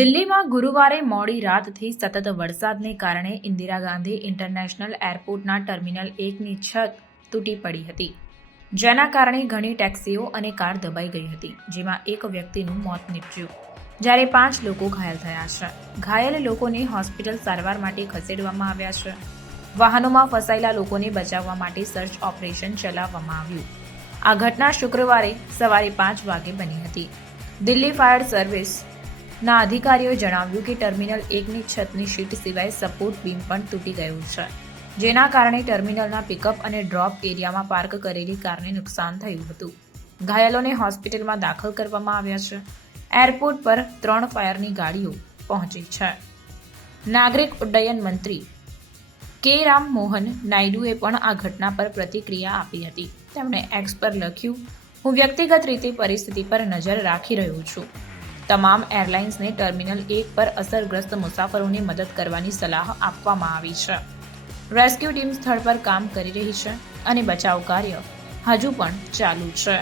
દિલ્હીમાં ગુરુવારે મોડી રાતથી સતત વરસાદને કારણે ઇન્દિરા ગાંધી ઇન્ટરનેશનલ એરપોર્ટના ટર્મિનલ 1ની છત તૂટી પડી હતી, જેના કારણે ઘણી ટેક્સીઓ અને કાર દબાઈ ગઈ હતી, જેમાં એક વ્યક્તિનું મોત નીપજ્યું, જ્યારે 5 લોકો ઘાયલ થયા છે. ઘાયલ લોકોને હોસ્પિટલ સારવાર માટે ખસેડવામાં આવ્યા છે. વાહનોમાં ફસાયેલા લોકોને બચાવવા માટે સર્ચ ઓપરેશન ચલાવવામાં આવ્યું. આ ઘટના શુક્રવારે સવારે 5 વાગે બની હતી. દિલ્હી ફાયર સર્વિસ ના અધિકારીઓએ જણાવ્યું કે ટર્મિનલ 1ની છતની શીટ સિવાય સપોર્ટ બીમ પણ તૂટી ગયું છે, જેના કારણે ટર્મિનલના પિકઅપ અને ડ્રોપ એરિયામાં પાર્ક કરેલી કારને નુકસાન થયું હતું. ઘાયલોને હોસ્પિટલમાં દાખલ કરવામાં આવ્યા છે. એરપોર્ટ પર 3 ફાયરની ગાડીઓ પહોંચી છે. નાગરિક ઉડ્ડયન મંત્રી કે રામ મોહન નાયડુએ પણ આ ઘટના પર પ્રતિક્રિયા આપી હતી. તેમણે એક્સ પર લખ્યું, હું વ્યક્તિગત રીતે પરિસ્થિતિ પર નજર રાખી રહ્યો છું. તમામ એરલાઇન્સને ટર્મિનલ 1 પર અસરગ્રસ્ત મુસાફરોને મદદ કરવાની સલાહ આપવામાં આવી છે. રેસ્ક્યુ ટીમ સ્થળ પર કામ કરી રહી છે અને બચાવ કાર્ય હજુ પણ ચાલુ છે.